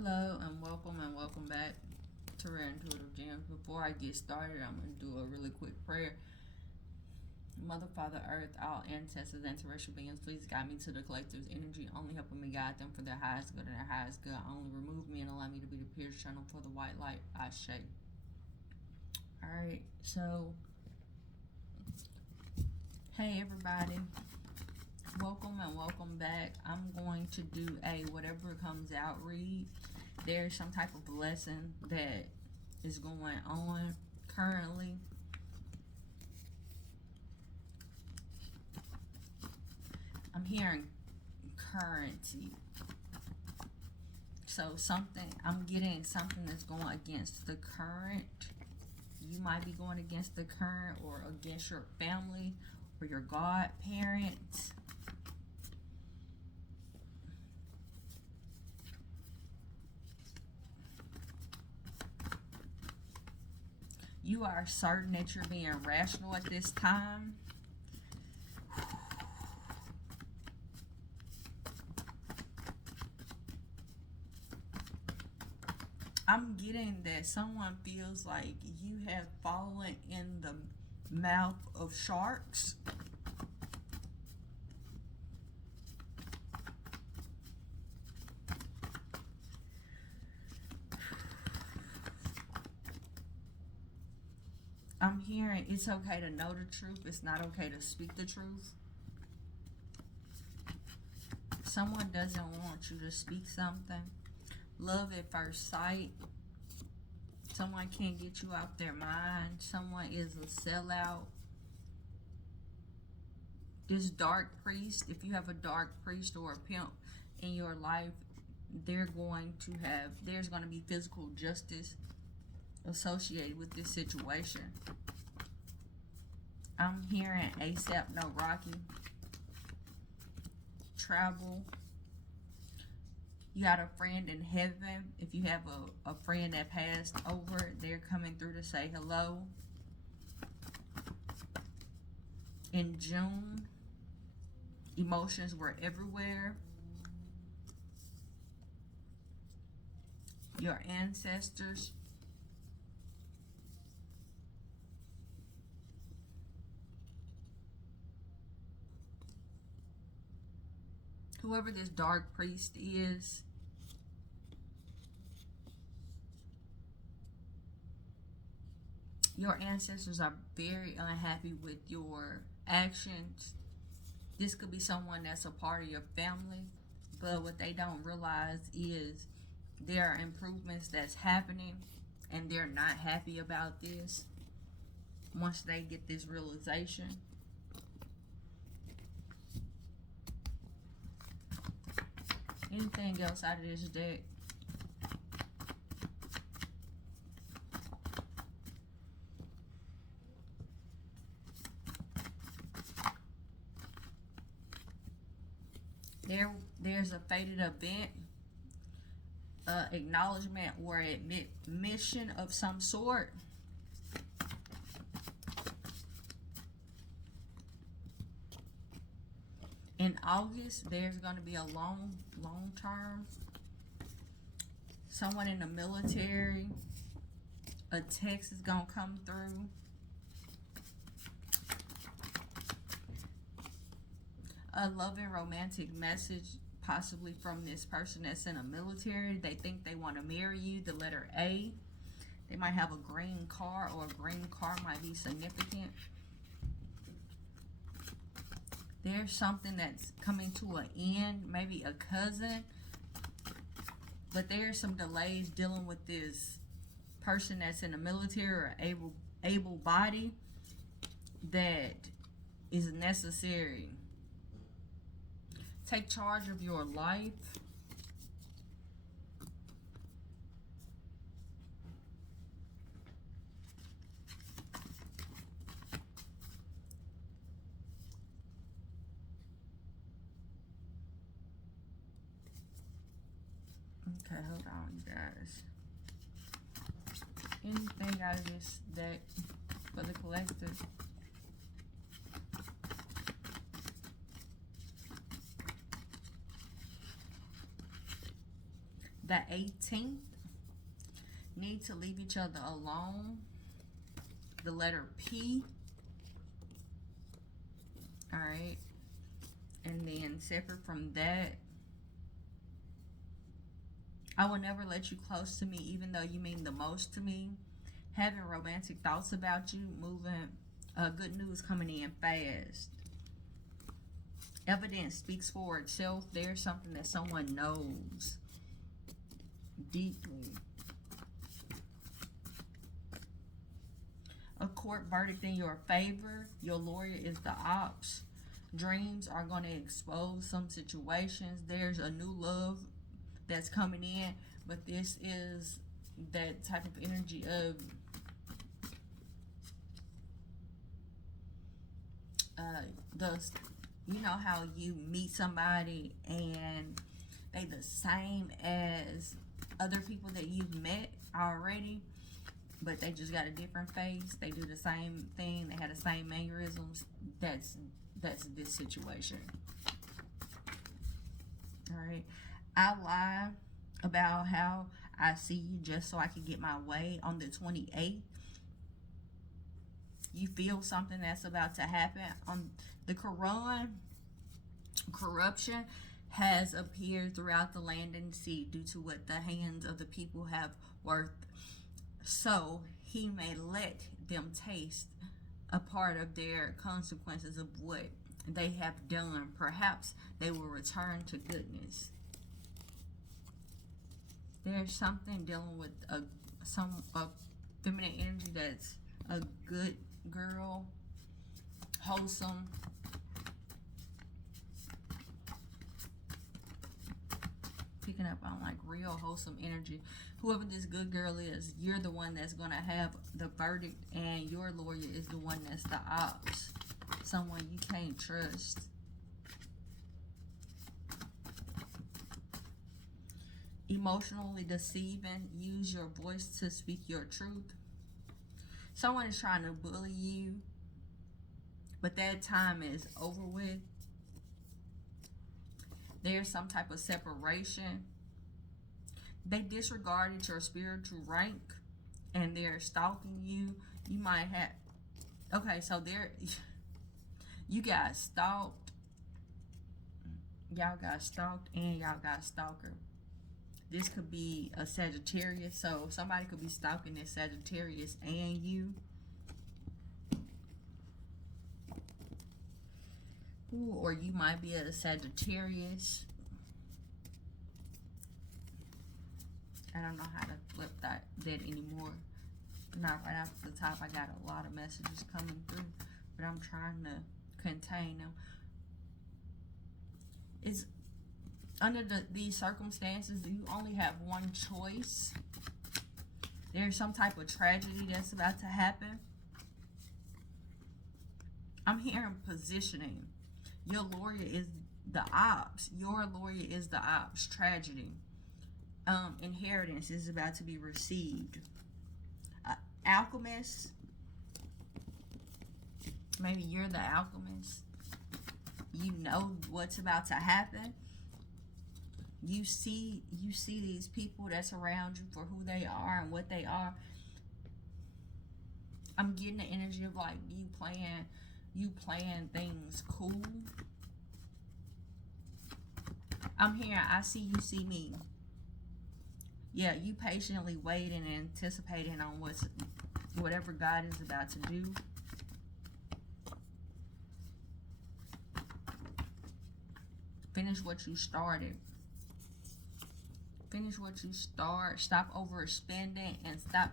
Hello and welcome back to Rare Intuitive Gems. Before I get started, I'm going to do a really quick prayer. Mother, Father, Earth, all ancestors and terrestrial beings, please guide me to the collective's energy, only helping me guide them for their highest good and their highest good. Only remove me and allow me to be the pierced channel for the white light. Ashe. Alright, so, hey everybody. Welcome and welcome back. I'm going to do a whatever comes out read. There's some type of lesson that is going on currently. I'm hearing currency. So I'm getting something that's going against the current. You might be going against the current or against your family or your godparents. You are certain that you're being rational at this time. I'm getting that someone feels like you have fallen in the mouth of sharks. I'm hearing it's okay to know the truth. It's not okay to speak the truth. Someone doesn't want you to speak something. Love at first sight. Someone can't get you out their mind. Someone is a sellout. This dark priest, if you have a dark priest or a pimp in your life, there's going to be physical justice associated with this situation. I'm hearing ASAP, no Rocky. Travel. You got a friend in heaven. If you have a friend that passed over, they're coming through to say hello. In June, emotions were everywhere. Your ancestors. Whoever this dark priest is, your ancestors are very unhappy with your actions. This could be someone that's a part of your family, but what they don't realize is there are improvements that's happening and they're not happy about this once they get this realization. Anything else out of this deck? There's a fated event, acknowledgement or admission of some sort. In August, there's going to be a long term. Someone in the military. A text is going to come through. A loving romantic message, possibly from this person that's in the military. They think they want to marry you. The letter A. They might have a green car, or a green car might be significant. There's something that's coming to an end, maybe a cousin. But there's some delays dealing with this person that's in the military or able body that is necessary. Take charge of your life. Okay, hold on, you guys. Anything out of this deck for the collective? The 18th, need to leave each other alone. The letter P. All right. And then separate from that, I will never let you close to me even though you mean the most to me. Having romantic thoughts about you, moving, good news coming in fast. Evidence speaks for itself. There's something that someone knows deeply. A court verdict in your favor. Your lawyer is the ops. Dreams are going to expose some situations. There's a new love that's coming in, but this is that type of energy of you know how you meet somebody and they the same as other people that you've met already, but they just got a different face. They do the same thing. They had the same mannerisms. That's this situation. All right. I lie about how I see you just so I can get my way. On the 28th, you feel something that's about to happen. On the Quran, corruption has appeared throughout the land and sea due to what the hands of the people have worked. So he may let them taste a part of their consequences of what they have done. Perhaps they will return to goodness. There's something dealing with a feminine energy that's a good girl, wholesome. Picking up on like real wholesome energy. Whoever this good girl is, you're the one that's going to have the verdict, and your lawyer is the one that's the ops. Someone you can't trust. Emotionally deceiving. Use your voice to speak your truth. Someone is trying to bully you, but that time is over with. There's some type of separation. They disregarded your spiritual rank and they're stalking you. You might have, okay, so you got stalked. Y'all got stalked and y'all got stalker. This could be a Sagittarius, so somebody could be stalking this Sagittarius and you. Ooh, or you might be a Sagittarius. I don't know how to flip that anymore. Not right off the top. I got a lot of messages coming through, but I'm trying to contain them. It's under these circumstances, you only have one choice. There's some type of tragedy that's about to happen. I'm hearing positioning. Your lawyer is the ops. Your lawyer is the ops. Tragedy. Inheritance is about to be received. Alchemist. Maybe you're the alchemist. You know what's about to happen. You see these people that's around you for who they are and what they are. I'm getting the energy of like you playing things cool. I'm here. I see you see me. Yeah, you patiently waiting and anticipating on whatever God is about to do. Finish what you started. Finish what you start. Stop overspending and stop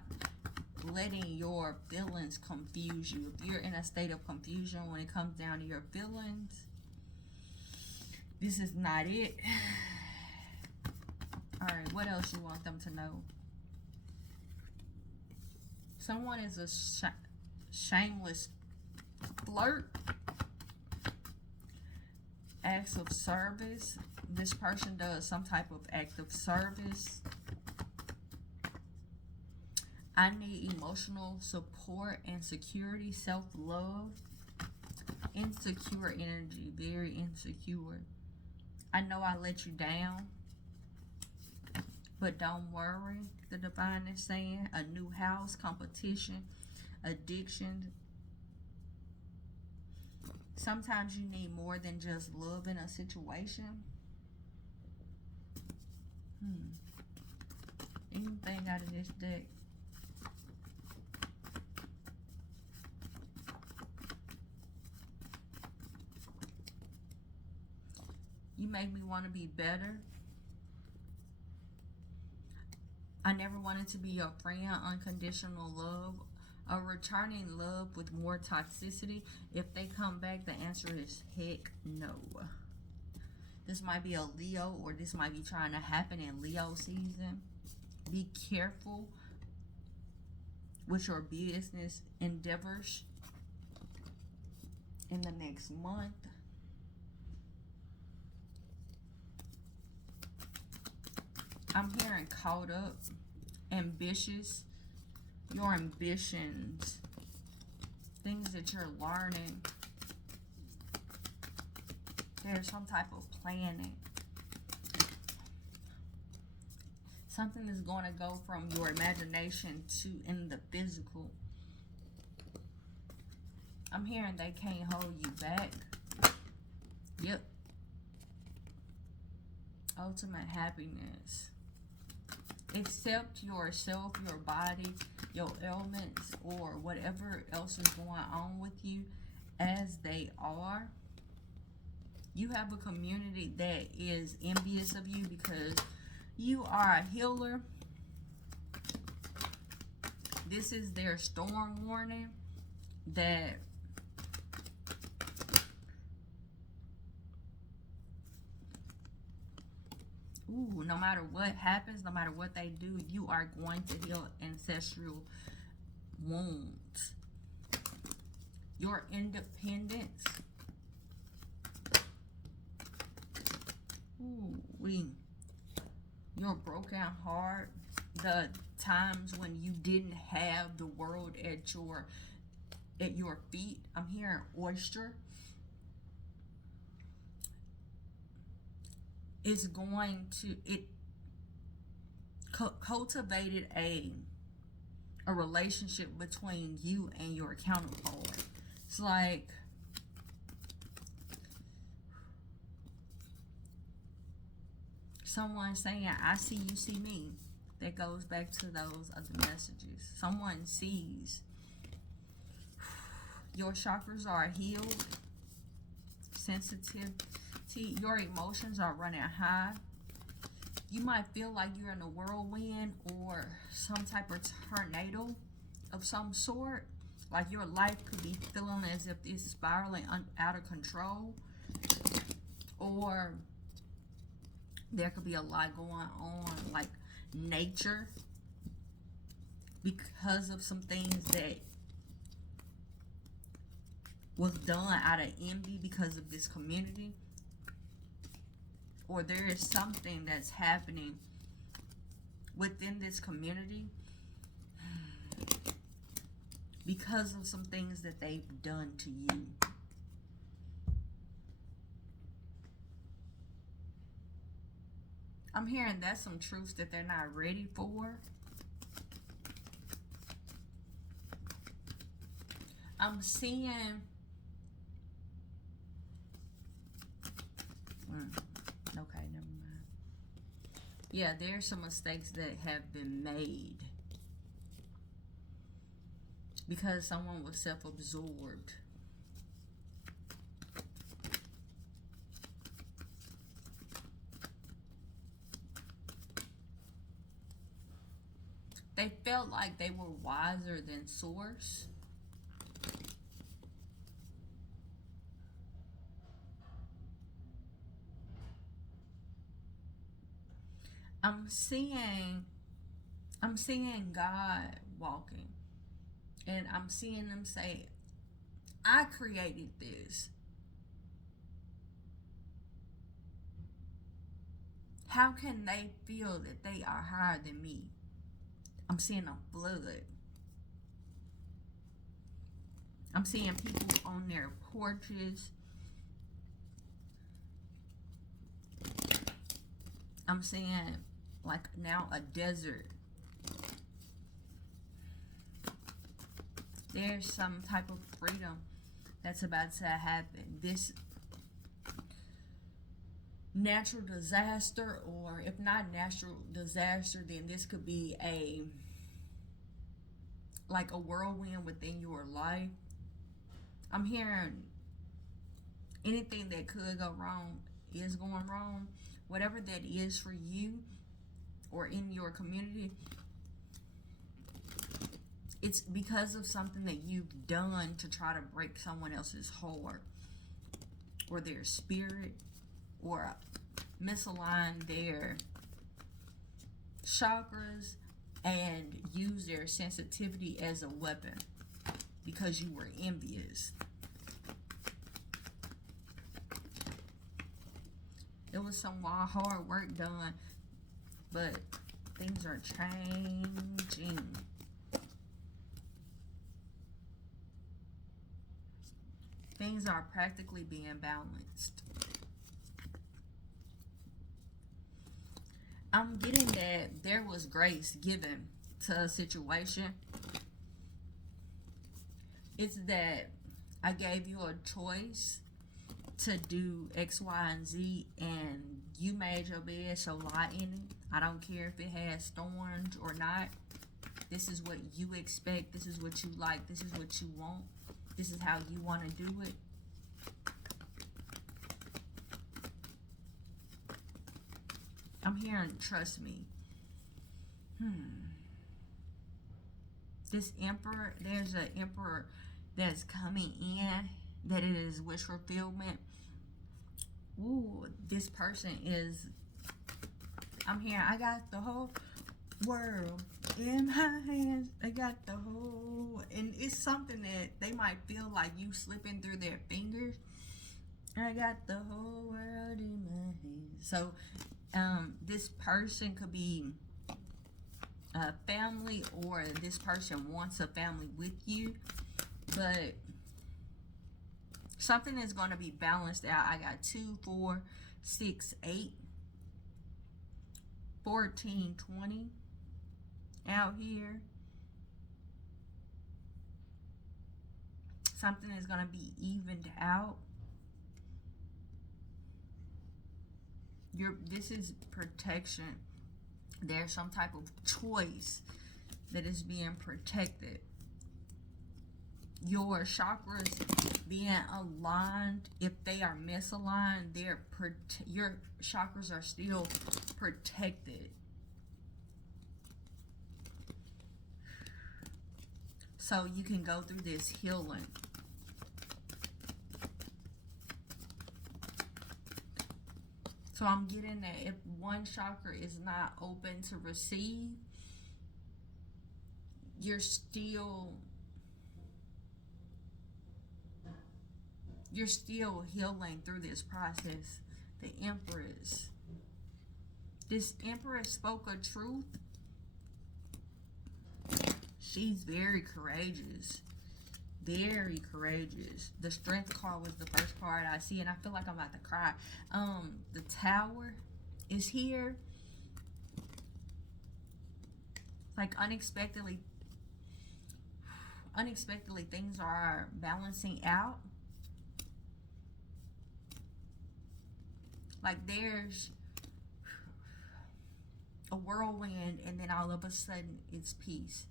letting your feelings confuse you. If you're in a state of confusion when it comes down to your feelings, this is not it. Alright, what else you want them to know? Someone is a shameless flirt. Acts of service. This person does some type of act of service. I need emotional support and security, self-love. Insecure energy, very insecure. I know I let you down, But don't worry, the divine is saying a new house, competition, addiction. Sometimes you need more than just love in a situation. Anything out of this deck? You make me want to be better. I never wanted to be your friend. Unconditional love. A returning love with more toxicity. If they come back, the answer is heck no. This might be a Leo, or this might be trying to happen in Leo season. Be careful with your business endeavors in the next month. I'm hearing caught up, ambitious, your ambitions, things that you're learning. There's some type of planning. Something is going to go from your imagination to in the physical. I'm hearing they can't hold you back. Yep. Ultimate happiness. Accept yourself, your body, your ailments, or whatever else is going on with you as they are. You have a community that is envious of you because you are a healer. This is their storm warning that no matter what happens, no matter what they do, you are going to heal ancestral wounds. Your independence. Your broken heart. The times when you didn't have the world at your feet. I'm hearing oyster. It's going to, cultivated a relationship between you and your counterpart. It's like someone saying, I see you see me. That goes back to those other messages. Someone sees. Your chakras are healed. Sensitive. Your emotions are running high. You might feel like you're in a whirlwind or some type of tornado of some sort. Like your life could be feeling as if it's spiraling out of control. Or there could be a lot going on, like nature, because of some things that was done out of envy because of this community. Or there is something that's happening within this community because of some things that they've done to you. I'm hearing that's some truths that they're not ready for. I'm seeing okay, never mind. Yeah, there's some mistakes that have been made because someone was self-absorbed. They felt like they were wiser than source. I'm seeing God walking, and I'm seeing them say, I created this. How can they feel that they are higher than me? I'm seeing a flood. I'm seeing people on their porches. I'm seeing like now a desert. There's some type of freedom that's about to happen. This natural disaster, or if not natural disaster, then this could be like a whirlwind within your life. I'm hearing anything that could go wrong is going wrong. Whatever that is for you or in your community, it's because of something that you've done to try to break someone else's heart or their spirit, or misalign their chakras and use their sensitivity as a weapon because you were envious. It was some hard work done, but things are changing. Things are practically being balanced. I'm getting that there was grace given to a situation. It's that I gave you a choice to do X, Y, and Z, and you made your bed, so lie in it. I don't care if it has thorns or not. This is what you expect. This is what you like. This is what you want. This is how you want to do it. I'm hearing, trust me. This emperor, there's an emperor that's coming in, that it is wish fulfillment. Ooh, this person is, I'm hearing, I got the whole world in my hands. I got the whole, and it's something that they might feel like you slipping through their fingers. I got the whole world in my hands. So, this person could be a family, or this person wants a family with you, but something is going to be balanced out. I got 2, 4, 6, 8, 14, 20 out here. Something is going to be evened out. This is protection. There's some type of choice that is being protected. Your chakras being aligned, if they are misaligned, your chakras are still protected. So you can go through this healing. So I'm getting that if one chakra is not open to receive, you're still healing through this process. The Empress. This Empress spoke a truth. She's very courageous. Very courageous. The Strength card was the first card I see, and I feel like I'm about to cry. The Tower is here. Like unexpectedly things are balancing out. Like there's a whirlwind, and then all of a sudden it's peace.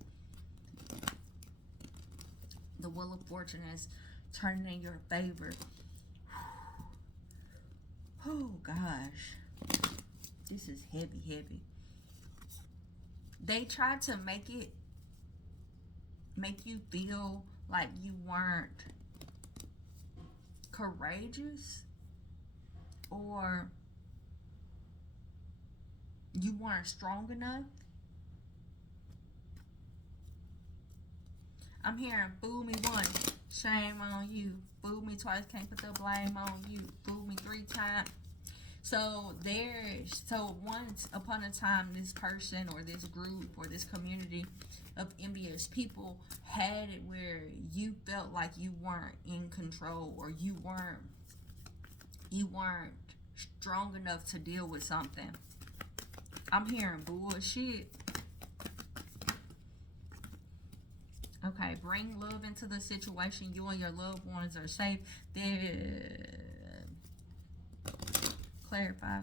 The Wheel of Fortune is turning in your favor. Oh gosh, this is heavy. They tried to make you feel like you weren't courageous, or you weren't strong enough. I'm hearing, fool me once, shame on you. Fool me twice, can't put the blame on you. Fool me 3 times. So once upon a time, this person or this group or this community of envious people had it where you felt like you weren't in control, or you weren't strong enough to deal with something. I'm hearing bullshit. Okay, bring love into the situation. You and your loved ones are safe. Clarify.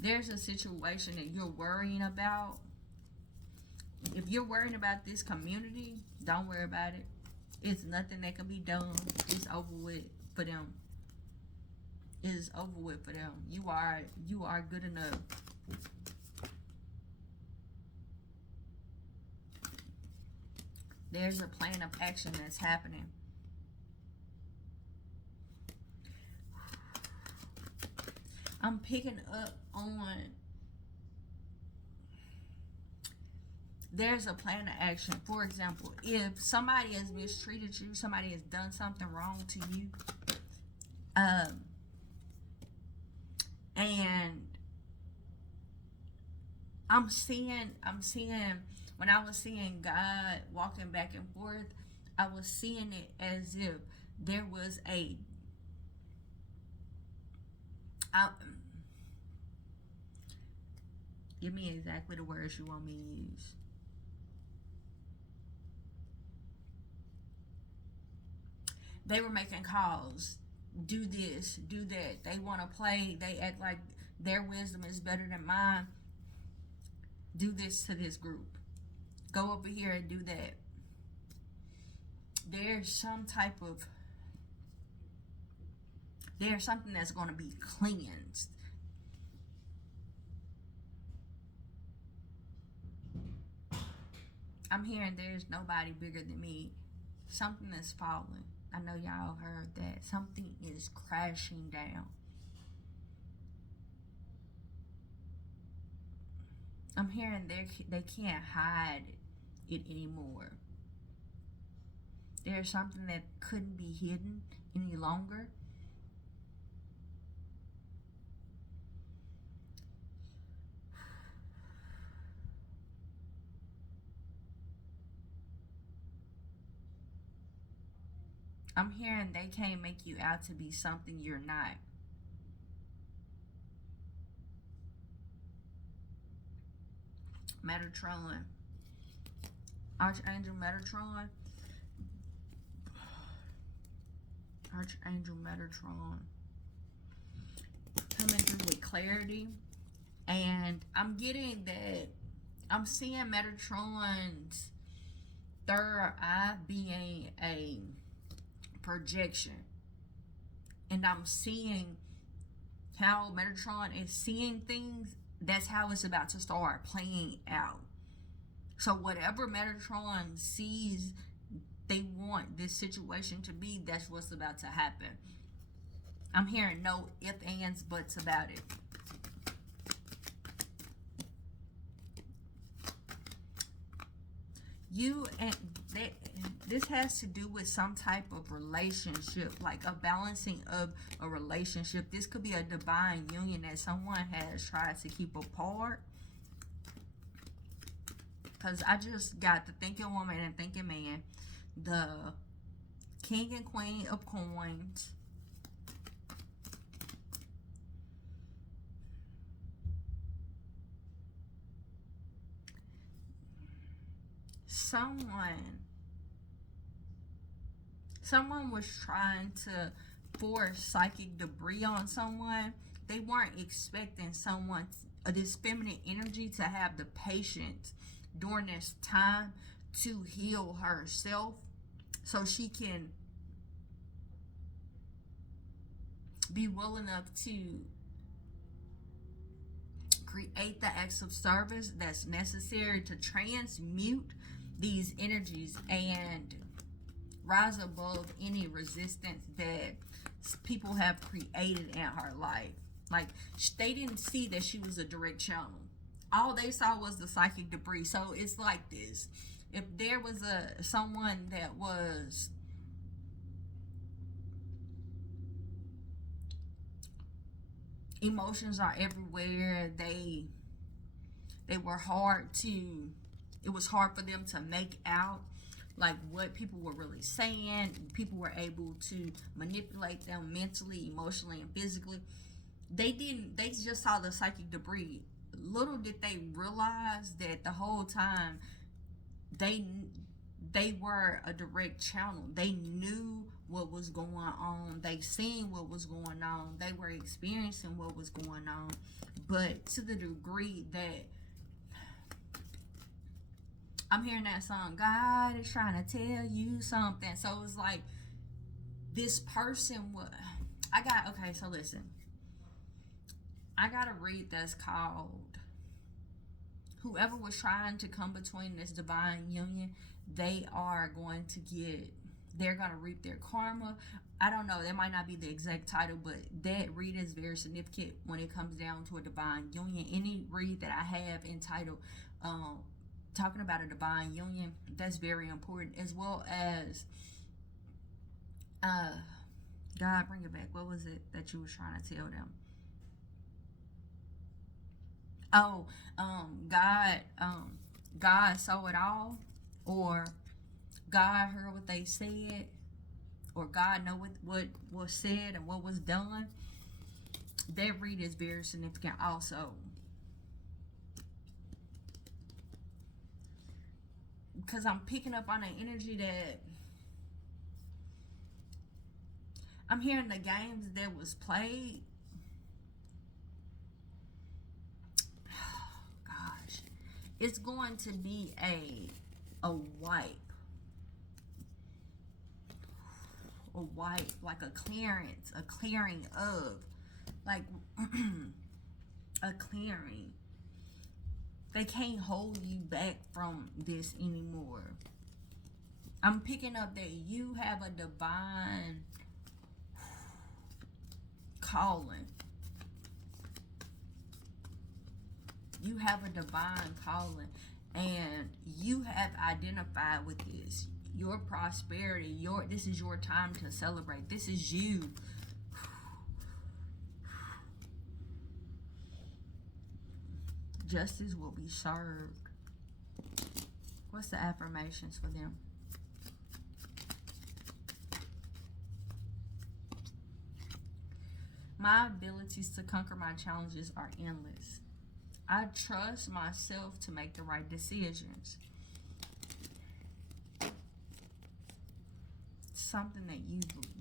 There's a situation that you're worrying about. If you're worrying about this community, don't worry about it. It's nothing that can be done. It's over with for them. It is over with for them. You are good enough. There's a plan of action that's happening. I'm picking up on there's a plan of action. For example, if somebody has mistreated you, somebody has done something wrong to you, and I'm seeing when I was seeing God walking back and forth, I was seeing it as if there was give me exactly the words you want me to use. They were making calls. Do this, do that. They want to play. They act like their wisdom is better than mine. Do this to this group. Go over here and do that. There's something that's going to be cleansed. I'm hearing there's nobody bigger than me. Something is falling. I know y'all heard that. Something is crashing down. I'm hearing they can't hide it anymore. There's something that couldn't be hidden any longer. I'm hearing they can't make you out to be something you're not. Metatron. Archangel Metatron. Archangel Metatron. Coming through with clarity. And I'm getting that. I'm seeing Metatron's third eye being a projection. And I'm seeing how Metatron is seeing things. That's how it's about to start playing out. So whatever Metatron sees they want this situation to be, that's what's about to happen. I'm hearing no ifs, ands, buts about it. This has to do with some type of relationship, like a balancing of a relationship. This could be a divine union that someone has tried to keep apart. Because I just got the thinking woman and thinking man, the king and queen of coins, someone was trying to force psychic debris on someone. They weren't expecting this feminine energy to have the patience during this time to heal herself so she can be well enough to create the acts of service that's necessary to transmute these energies and rise above any resistance that people have created in her life. Like, they didn't see that she was a direct channel. All they saw was the psychic debris. So it's like this. If there was someone that was emotions are everywhere, they were it was hard for them to make out like what people were really saying. People were able to manipulate them mentally, emotionally, and physically. They just saw the psychic debris. Little did they realize that the whole time they they were a direct channel. They knew what was going on. They seen what was going on. They were experiencing what was going on. But to the degree that I'm hearing that song, God is trying to tell you something. So it's like this person was. Okay, so listen. I got a read that's called Whoever Was Trying to Come Between This Divine Union, they're going to reap their karma. I don't know, that might not be the exact title, but that read is very significant when it comes down to a divine union. Any read that I have entitled talking about a divine union, that's very important, as well as God, bring it back. What was it that you were trying to tell them? Oh, God saw it all, or God heard what they said, or God know what was said and what was done. That read is very significant also, because I'm picking up on the energy that I'm hearing the games that was played. Gosh, it's going to be a wipe, like a clearing of, like a clearing. They can't hold you back from this anymore. I'm picking up that you have a divine calling. You have a divine calling, and you have identified with this. Your prosperity, this is your time to celebrate. This is you. Justice will be served. What's the affirmations for them? My abilities to conquer my challenges are endless. I trust myself to make the right decisions. Something that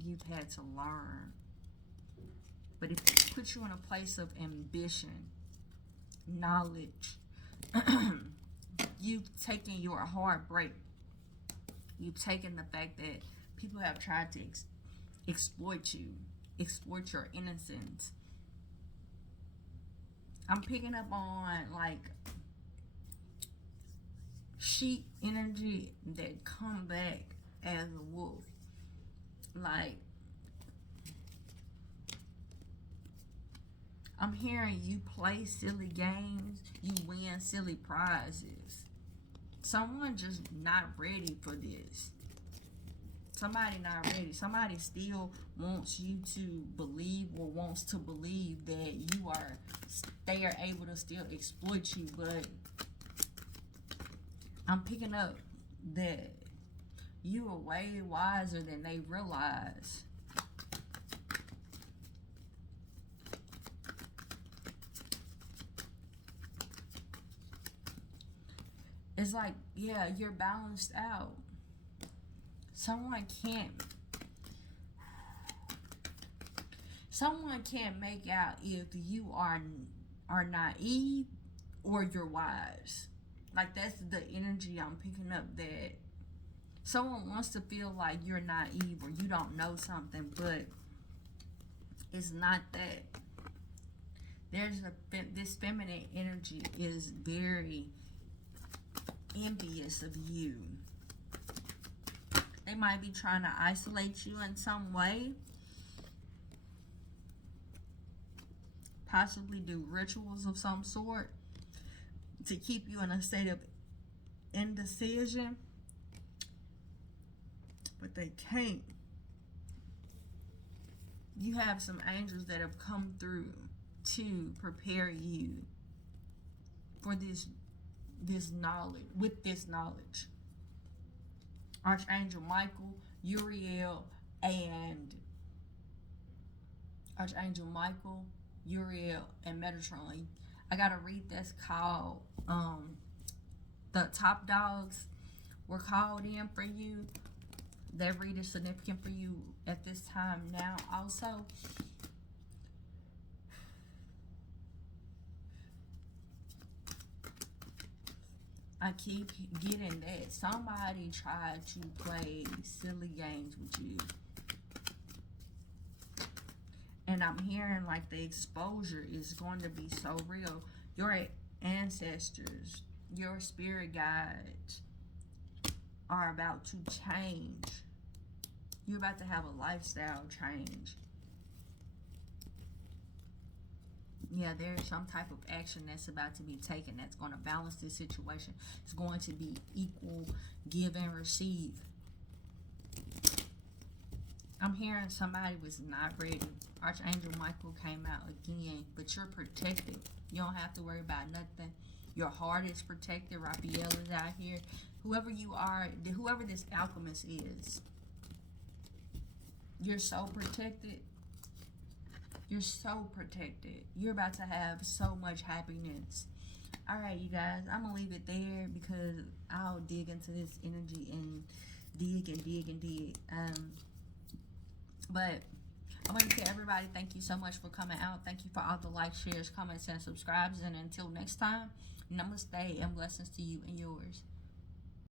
you've had to learn, but it puts you in a place of ambition, knowledge. You've taken your heartbreak. You've taken the fact that people have tried to exploit you, exploit your innocence. I'm picking up on like sheep energy that come back as a wolf. Like, I'm hearing you play silly games, you win silly prizes. Someone just not ready for this. Somebody not ready. Somebody still wants you to believe, or wants to believe that they are able to still exploit you, but I'm picking up that you are way wiser than they realize. It's like, yeah, you're balanced out. Someone can't make out if you are naive or you're wise. Like, that's the energy I'm picking up, that someone wants to feel like you're naive or you don't know something, but it's not that. This feminine energy is very envious of you. They might be trying to isolate you in some way. Possibly do rituals of some sort to keep you in a state of indecision. But they can't. You have some angels that have come through to prepare you for this knowledge, with this knowledge. Archangel Michael, Uriel, and Metatron. I got a read that's called the top dogs were called in for you. That read is significant for you at this time now. Also, I keep getting that somebody tried to play silly games with you. And I'm hearing like the exposure is going to be so real. Your ancestors, your spirit guides are about to change. You're about to have a lifestyle change. Yeah, there's some type of action that's about to be taken that's going to balance this situation. It's going to be equal give and receive. I'm hearing somebody was not ready. Archangel Michael came out again, but you're protected. You don't have to worry about nothing. Your heart is protected. Raphael is out here. Whoever you are, whoever this alchemist is, you're so protected. You're so protected. You're about to have so much happiness. Alright, you guys, I'm going to leave it there because I'll dig into this energy and dig and dig and dig. But I want to tell everybody, thank you so much for coming out. Thank you for all the likes, shares, comments, and subscribes. And until next time, namaste and blessings to you and yours.